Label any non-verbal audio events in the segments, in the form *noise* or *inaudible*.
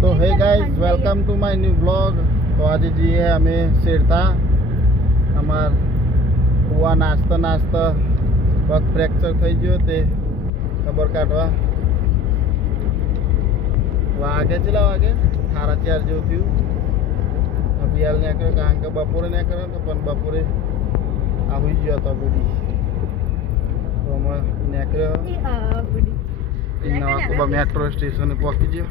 તો hey guys welcome to my new blog તો આજે જઈએ અમે શેરતા અમાર કુવા નાસ્તા નાસ્તા પગ ફ્રેક્ચર થઈ ગયો તે ખબર કાઢવા. વાગે છે વાગે? સાડા ચાર જેવું થયું. અભિયાલ ને કર્યો કારણ કે બપોરે ને કર્યો તો પણ બપોરે આવી ગયો હતો બુડી તો અમે નીકળ્યો. નવા કુબા મેટ્રો સ્ટેશને પહોંચી ગયો.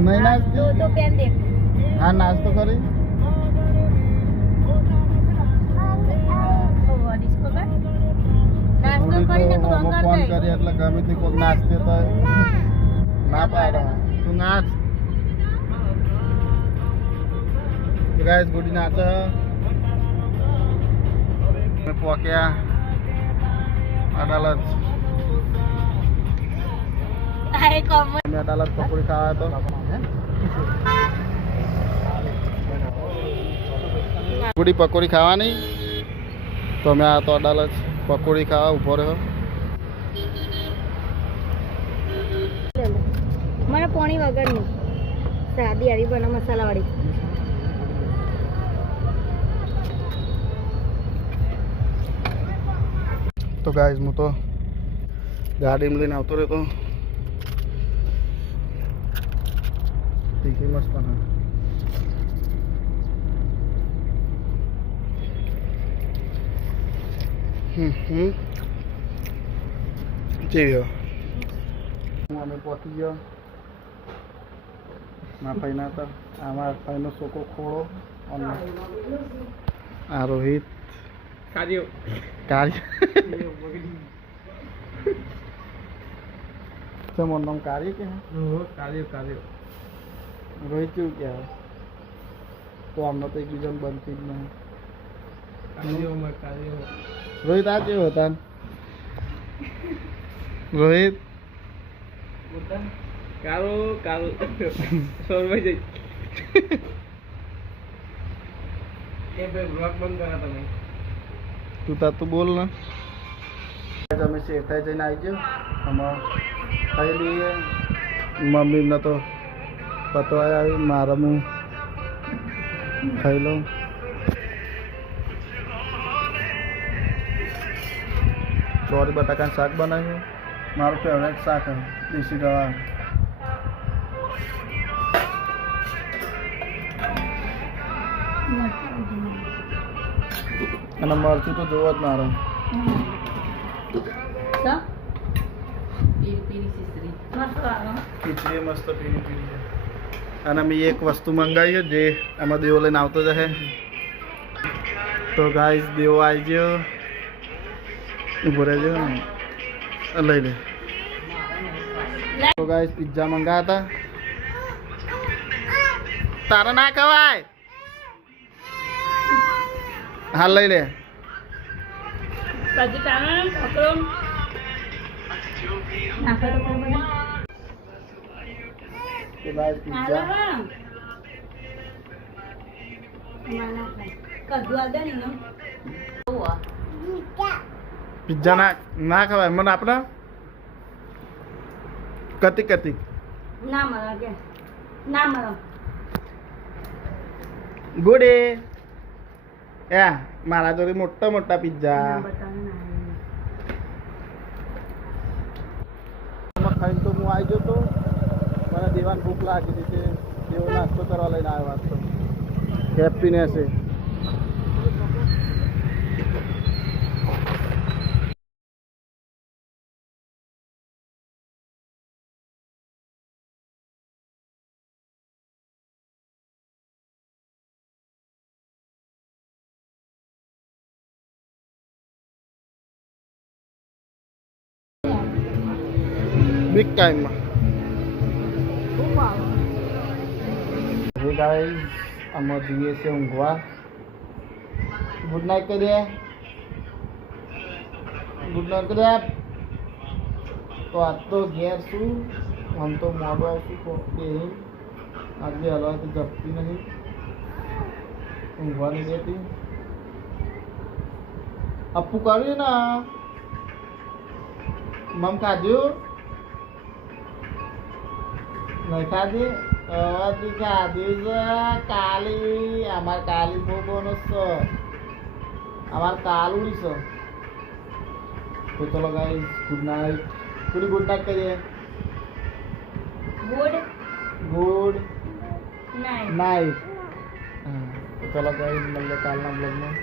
નહીં નાચતી હા નાસ્તો કરી ફોન કરી એટલે ગમે તે કોઈ નાચતે તો ના પાડે. તું નાચ ગાઈસ ગુડી છે અમે પોક્યા અડાલત અમે અદાલત પકોડી ખાવા તો ગુડી પકોડી ખાવાની? તો અમે આ તો અડાલત પકોડી ખાવા ઊભો રહ્યો. મને પોણી વગરની સાદી આવી બને મસાલાવાળી. તો ગાઈઝ હું તો ગાડીમાં લઈને આવતો રહેતો. તીખી મસ્ત હમ જેવી હું ગયો. ના ભાઈના હતા. આ મારા ભાઈનો છોકરો ખોળો. અને આ રોહિત. કાર્ય તમારું નામ કાર્ય કે રોહિત કેવું કહેવાય તો આમને તો એકબીજાને બનતી જ નહીં. રોહિત આ કેવો હતા રોહિત? કારો કારો સોરભાઈ જઈ *laughs* એ ભાઈ બ્લોક બંધ કરા તમે. તું તા તું બોલ ને. અમે શેઠાઈ જઈને આવી ગયો? આમાં ખાઈ લઈએ. મમ્મીને તો પતવાય આવી મારે હું ખાઈ લઉં. ચોરી બટાકાનું શાક બનાવ્યું? મારું ફેવરેટ શાક દેશી દવા. Thank ગવા અને મરચું તો જોવો જ મારે ખીચડી. મસ્ત પીળી પીળી અને મેં એક વસ્તુ મંગાવી જે આમાં દેવો લઈને આવતો જશે તો ગાઈસ દેવો આવી ગયો. ઊભો રહેજો. લઈ લે. તો ગાઈસ પિઝા મંગાવ્યા હતા. તારા ના ખવાય હા લઈ લે. પિઝા ના ના ખવાય. મને આપણે? કતી કતી ના મળે ના મળે. ગુડે એ મારા જોડે મોટા મોટા પિઝા ના ખાઈને તો હું આવી ગયો તો મને દેવાની ભૂખ લાગી હતી તે દેવો નાસ્તો કરવા લઈને આવ્યો હતો હેપીનેસ છે બિગ ટાઈમમાં હવે ગાઈસ અમે જઈએ છે ઊંઘવા ગુડ નાઇટ કરી ગુડ નાઇટ કરી દે તો આજ તો ઘેર છું. આમ તો મોડો આવતું બે આજે હલવા તો જપતી નહીં. ઊંઘવાની દેતી અપ્પુ કર્યું ને મમ ખાધ્યું નહીં ખાધી હવાથી ખાધ્યું છે કાલી અમાર કાલી બહુ બોનસ છે અમાર કાલુડી છે તો ચલો ગાઈસ ગુડ નાઇટ પૂરી ગુડ નાઇટ કહીએ ગુડ ગુડ નાઇટ નાઇટ તો ચલો ગાઈસ મળીએ કાલના બ્લોગમાં